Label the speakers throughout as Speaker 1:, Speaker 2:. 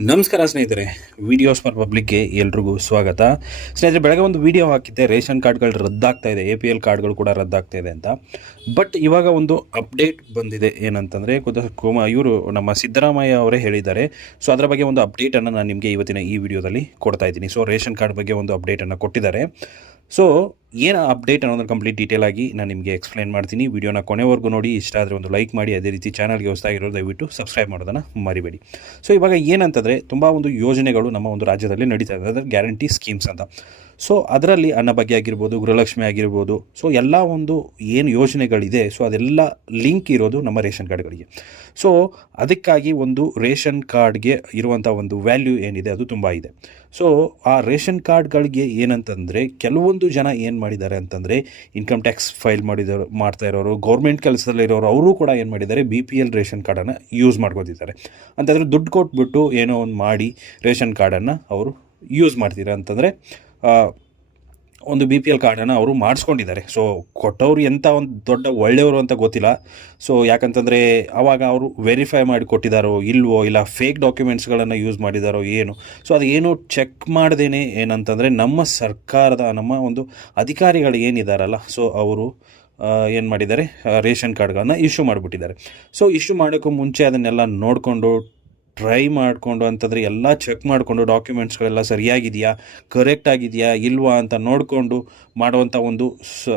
Speaker 1: ನಮಸ್ಕಾರ ಸ್ನೇಹಿತರೆ videos for ಪಬ್ಲಿಕ್ಗೆ ಎಲ್ರಿಗೂ ಸ್ವಾಗತ. ಸ್ನೇಹಿತರೆ, ಬೆಳಗ್ಗೆ ಒಂದು ವಿಡಿಯೋ ಹಾಕಿದ್ದೆ, ರೇಷನ್ ಕಾರ್ಡ್ಗಳು ರದ್ದಾಗ್ತಾ ಇದೆ, ಎ ಪಿ ಎಲ್ ಕಾರ್ಡ್ಗಳು ಕೂಡ ರದ್ದಾಗ್ತಾ ಇದೆ ಅಂತ. ಬಟ್ ಇವಾಗ ಒಂದು ಅಪ್ಡೇಟ್ ಬಂದಿದೆ, ಏನಂತಂದರೆ ಕುಮ, ಇವರು ನಮ್ಮ ಸಿದ್ದರಾಮಯ್ಯ ಅವರೇ ಹೇಳಿದ್ದಾರೆ. ಸೊ, ಅದರ ಬಗ್ಗೆ ಒಂದು ಅಪ್ಡೇಟನ್ನು ನಾನು ನಿಮಗೆ ಇವತ್ತಿನ ಈ ವಿಡಿಯೋದಲ್ಲಿ ಕೊಡ್ತಾ ಇದ್ದೀನಿ. ಸೊ, ರೇಷನ್ ಕಾರ್ಡ್ ಬಗ್ಗೆ ಒಂದು ಅಪ್ಡೇಟನ್ನು ಕೊಟ್ಟಿದ್ದಾರೆ. ಸೊ ಏನು ಅಪ್ಡೇಟ್ ಅನ್ನೋದನ್ನು ಕಂಪ್ಲೀಟ್ ಡೀಟೇಲ್ ಆಗಿ ನಾನು ನಿಮಗೆ ಎಕ್ಸ್ಪ್ಲೈನ್ ಮಾಡ್ತೀನಿ. ವಿಡಿಯೋನ ಕೊನೆವರೆಗೂ ನೋಡಿ. ಇಷ್ಟ ಆದರೆ ಒಂದು ಲೈಕ್ ಮಾಡಿ. ಅದೇ ರೀತಿ ಚಾನಲ್ಗೆ ಹೊಸದಾಗಿರೋದು ದಯವಿಟ್ಟು ಸಬ್ಸ್ಕ್ರೈಬ್ ಮಾಡೋದನ್ನು ಮರಿಬೇಡಿ. ಸೊ ಇವಾಗ ಏನಂತಂದರೆ ತುಂಬ ಒಂದು ಯೋಜನೆಗಳು ನಮ್ಮ ಒಂದು ರಾಜ್ಯದಲ್ಲಿ ನಡೀತಾ ಇದೆ. ಅದರ ಗ್ಯಾರಂಟಿ ಸ್ಕೀಮ್ಸ್ ಅಂತ. ಸೊ ಅದರಲ್ಲಿ ಅನ್ನ ಬಗ್ಗೆ ಆಗಿರ್ಬೋದು, ಗೃಹಲಕ್ಷ್ಮಿ ಆಗಿರ್ಬೋದು ಸೊ ಎಲ್ಲ ಒಂದು ಏನು ಯೋಜನೆಗಳಿದೆ ಸೊ ಅದೆಲ್ಲ ಲಿಂಕ್ ಇರೋದು ನಮ್ಮ ರೇಷನ್ ಕಾರ್ಡ್ಗಳಿಗೆ. ಸೊ ಅದಕ್ಕಾಗಿ ಒಂದು ರೇಷನ್ ಕಾರ್ಡ್ಗೆ ಇರುವಂಥ ಒಂದು ವ್ಯಾಲ್ಯೂ ಏನಿದೆ, ಅದು ತುಂಬ ಇದೆ. ಸೊ ಆ ರೇಷನ್ ಕಾರ್ಡ್ಗಳಿಗೆ ಏನಂತಂದರೆ, ಕೆಲವೊಂದು ಜನ ಏನು ಮಾಡಿದ್ದಾರೆ ಅಂತಂದರೆ ಇನ್ಕಮ್ ಟ್ಯಾಕ್ಸ್ ಫೈಲ್ ಮಾಡಿದವರು ಮಾಡ್ತಾ ಇರೋರು ಗೌರ್ಮೆಂಟ್ ಕೆಲಸದಲ್ಲಿರೋರು ಅವರು ಕೂಡ ಏನು ಮಾಡಿದ್ದಾರೆ ಬಿ ಪಿ ಎಲ್ ರೇಷನ್ ಕಾರ್ಡನ್ನು ಯೂಸ್ ಮಾಡ್ಕೋತಿದ್ದಾರೆ. ಅಂತಂದರೆ ದುಡ್ಡು ಕೊಟ್ಬಿಟ್ಟು ಏನೋ ಒಂದು ಮಾಡಿ ರೇಷನ್ ಕಾರ್ಡನ್ನು ಅವರು ಯೂಸ್ ಮಾಡ್ತೀರಾ ಅಂತಂದರೆ ಒಂದು ಬಿ ಪಿ ಎಲ್ ಕಾರ್ಡನ್ನು ಅವರು ಮಾಡಿಸ್ಕೊಂಡಿದ್ದಾರೆ. ಸೊ ಕೊಟ್ಟವರು ಎಂಥ ಒಂದು ದೊಡ್ಡ ಒಳ್ಳೆಯವರು ಅಂತ ಗೊತ್ತಿಲ್ಲ. ಸೊ ಯಾಕಂತಂದರೆ ಆವಾಗ ಅವರು ವೆರಿಫೈ ಮಾಡಿ ಕೊಟ್ಟಿದ್ದಾರೋ ಇಲ್ವೋ, ಇಲ್ಲ ಫೇಕ್ ಡಾಕ್ಯುಮೆಂಟ್ಸ್ಗಳನ್ನು ಯೂಸ್ ಮಾಡಿದಾರೋ ಏನು. ಸೊ ಅದು ಏನು ಚೆಕ್ ಮಾಡ್ದೇನೆ ಏನಂತಂದರೆ, ನಮ್ಮ ಸರ್ಕಾರದ, ನಮ್ಮ ಒಂದು ಅಧಿಕಾರಿಗಳು ಏನಿದಾರಲ್ಲ ಸೊ ಅವರು ಏನು ಮಾಡಿದ್ದಾರೆ ರೇಷನ್ ಕಾರ್ಡ್ಗಳನ್ನು ಇಶ್ಯೂ ಮಾಡಿಬಿಟ್ಟಿದ್ದಾರೆ. ಸೊ ಇಶ್ಯೂ ಮಾಡೋಕ್ಕೂ ಮುಂಚೆ ಅದನ್ನೆಲ್ಲ ನೋಡಿಕೊಂಡು ಟ್ರೈ ಮಾಡಿಕೊಂಡು ಅಂತಂದರೆ ಎಲ್ಲ ಚೆಕ್ ಮಾಡಿಕೊಂಡು ಡಾಕ್ಯುಮೆಂಟ್ಸ್ಗಳೆಲ್ಲ ಸರಿಯಾಗಿದೆಯಾ ಕರೆಕ್ಟ್ ಆಗಿದೆಯಾ, ಇಲ್ವಾ ಅಂತ ನೋಡಿಕೊಂಡು ಮಾಡುವಂಥ ಒಂದು ಸ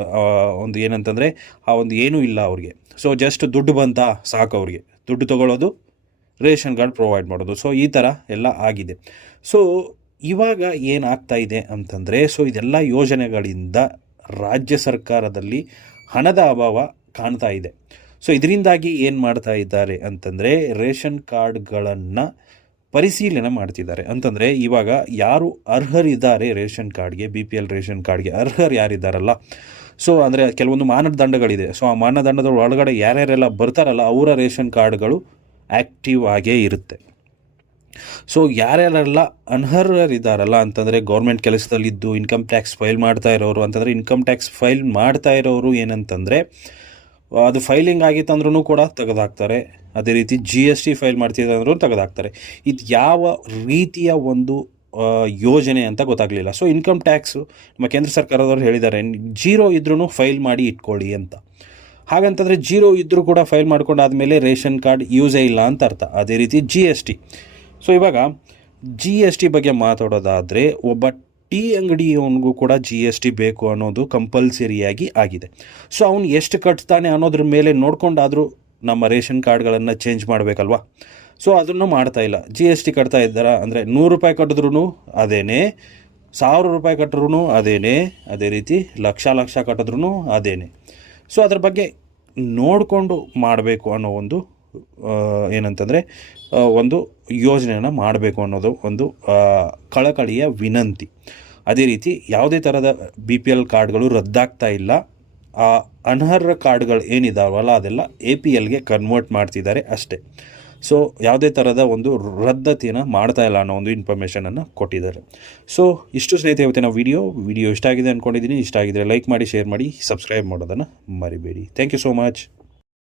Speaker 1: ಒಂದು ಏನಂತಂದರೆ ಆ ಒಂದು ಏನೂ ಇಲ್ಲ ಅವ್ರಿಗೆ. ಸೊ ಜಸ್ಟ್ ದುಡ್ಡು ಬಂತಾ ಸಾಕು ಅವ್ರಿಗೆ. ದುಡ್ಡು ತೊಗೊಳ್ಳೋದು ರೇಷನ್ ಕಾರ್ಡ್ ಪ್ರೊವೈಡ್ ಮಾಡೋದು. ಸೊ ಈ ಥರ ಎಲ್ಲ ಆಗಿದೆ. ಸೊ ಇವಾಗ ಏನಾಗ್ತಾ ಇದೆ ಅಂತಂದರೆ ಸೊ ಇದೆಲ್ಲ ಯೋಜನೆಗಳಿಂದ ರಾಜ್ಯ ಸರ್ಕಾರದಲ್ಲಿ ಹಣದ ಅಭಾವ ಕಾಣ್ತಾ ಇದೆ. ಸೊ ಇದರಿಂದಾಗಿ ಏನು ಮಾಡ್ತಾ ಇದ್ದಾರೆ ಅಂತಂದರೆ ರೇಷನ್ ಕಾರ್ಡ್ಗಳನ್ನು ಪರಿಶೀಲನೆ ಮಾಡ್ತಿದ್ದಾರೆ. ಅಂತಂದರೆ ಇವಾಗ ಯಾರು ಅರ್ಹರಿದ್ದಾರೆ ರೇಷನ್ ಕಾರ್ಡ್ಗೆ, ಬಿ ಪಿ ಎಲ್ ರೇಷನ್ ಕಾರ್ಡ್ಗೆ? ಅರ್ಹರು ಯಾರಿದ್ದಾರಲ್ಲ? ಸೊ ಅಂದರೆ ಕೆಲವೊಂದು ಮಾನದಂಡಗಳಿದೆ. ಸೊ ಆ ಮಾನದಂಡದ ಒಳಗಡೆ ಯಾರ್ಯಾರೆಲ್ಲ ಬರ್ತಾರಲ್ಲ, ಅವರ ರೇಷನ್ ಕಾರ್ಡ್ಗಳು ಆ್ಯಕ್ಟಿವ್ ಆಗೇ ಇರುತ್ತೆ. ಸೊ ಯಾರ್ಯಾರೆಲ್ಲ ಅನರ್ಹರಿದ್ದಾರಲ್ಲ ಅಂತಂದರೆ ಗೌರ್ಮೆಂಟ್ ಕೆಲಸದಲ್ಲಿದ್ದು, ಇನ್ಕಮ್ ಟ್ಯಾಕ್ಸ್ ಫೈಲ್ ಮಾಡ್ತಾ ಇರೋರು, ಅಂತಂದರೆ ಇನ್ಕಮ್ ಟ್ಯಾಕ್ಸ್ ಫೈಲ್ ಮಾಡ್ತಾ ಇರೋರು ಏನಂತಂದರೆ ಅದು ಫೈಲಿಂಗ್ ಆಗಿತ್ತಂದ್ರೂ ಕೂಡ ತೆಗೆದಾಕ್ತಾರೆ. ಅದೇ ರೀತಿ ಜಿ ಎಸ್ ಟಿ ಫೈಲ್ ಮಾಡ್ತಿದ್ದಾರೆ ಅಂದ್ರೂ ತೆಗೆದಾಕ್ತಾರೆ. ಇದು ಯಾವ ರೀತಿಯ ಒಂದು ಯೋಜನೆ ಅಂತ ಗೊತ್ತಾಗಲಿಲ್ಲ. ಸೊ ಇನ್ಕಮ್ ಟ್ಯಾಕ್ಸು ನಮ್ಮ ಕೇಂದ್ರ ಸರ್ಕಾರದವರು ಹೇಳಿದ್ದಾರೆ, ಜೀರೋ ಇದ್ರೂ ಫೈಲ್ ಮಾಡಿ ಇಟ್ಕೊಳ್ಳಿ ಅಂತ. ಹಾಗಂತಂದರೆ ಜೀರೋ ಇದ್ದರೂ ಕೂಡ ಫೈಲ್ ಮಾಡ್ಕೊಂಡಾದಮೇಲೆ ರೇಷನ್ ಕಾರ್ಡ್ ಯೂಸೇ ಇಲ್ಲ ಅಂತ ಅರ್ಥ. ಅದೇ ರೀತಿ ಜಿ ಎಸ್ ಟಿ ಸೊ ಇವಾಗ ಜಿ ಎಸ್ ಟಿ ಬಗ್ಗೆ ಮಾತಾಡೋದಾದರೆ, ಒಬ್ಬ ಟೀ ಅಂಗಡಿಯವನಿಗೂ ಕೂಡ ಜಿ ಎಸ್ ಟಿ ಬೇಕು ಅನ್ನೋದು ಕಂಪಲ್ಸರಿಯಾಗಿ ಆಗಿದೆ. ಸೊ ಅವನು ಎಷ್ಟು ಕಟ್ತಾನೆ ಅನ್ನೋದ್ರ ಮೇಲೆ ನೋಡ್ಕೊಂಡಾದರೂ ನಮ್ಮ ರೇಷನ್ ಕಾರ್ಡ್ಗಳನ್ನು ಚೇಂಜ್ ಮಾಡಬೇಕಲ್ವಾ? ಸೊ ಅದನ್ನು ಮಾಡ್ತಾ ಇಲ್ಲ. ಜಿ ಎಸ್ ಟಿ ಕಟ್ತಾ ಇದ್ದಾರಾ ಅಂದರೆ ನೂರು ರೂಪಾಯಿ ಕಟ್ಟಿದ್ರೂ ಅದೇನೇ, ಸಾವಿರ ರೂಪಾಯಿ ಕಟ್ಟಿದ್ರು ಅದೇನೇ, ಅದೇ ರೀತಿ ಲಕ್ಷ ಲಕ್ಷ ಕಟ್ಟಿದ್ರೂ ಅದೇನೇ. ಸೊ ಅದ್ರ ಬಗ್ಗೆ ನೋಡಿಕೊಂಡು ಮಾಡಬೇಕು ಅನ್ನೋ ಒಂದು ಏನಂತಂದರೆ ಒಂದು ಯೋಜನೆಯನ್ನು ಮಾಡಬೇಕು ಅನ್ನೋದು ಒಂದು ಕಳಕಳಿಯ ವಿನಂತಿ. ಅದೇ ರೀತಿ ಯಾವುದೇ ಥರದ ಬಿ ಪಿ ಎಲ್ ಕಾರ್ಡ್ಗಳು ರದ್ದಾಗ್ತಾ ಇಲ್ಲ. ಆ, ಅನರ್ಹ ಕಾರ್ಡ್ಗಳು ಏನಿದಾವಲ್ಲ, ಅದೆಲ್ಲ ಎ ಪಿ ಎಲ್ಗೆ ಕನ್ವರ್ಟ್ ಮಾಡ್ತಿದ್ದಾರೆ ಅಷ್ಟೇ. ಸೊ ಯಾವುದೇ ಥರದ ಒಂದು ರದ್ದತಿಯನ್ನು ಮಾಡ್ತಾ ಇಲ್ಲ ಅನ್ನೋ ಒಂದು ಇನ್ಫಾರ್ಮೇಷನನ್ನು ಕೊಟ್ಟಿದ್ದಾರೆ. ಸೊ ಇಷ್ಟು ಸ್ನೇಹಿತರೆ, ಇವತ್ತಿನ ವಿಡಿಯೋ ವಿಡಿಯೋ ಇಷ್ಟ ಆಗಿದೆ ಅಂದ್ಕೊಂಡಿದ್ದೀನಿ ಇಷ್ಟ ಆಗಿದ್ರೆ ಲೈಕ್ ಮಾಡಿ ಶೇರ್ ಮಾಡಿ ಸಬ್ಸ್ಕ್ರೈಬ್ ಮಾಡೋದನ್ನು ಮರಿಬೇಡಿ. Thank you so much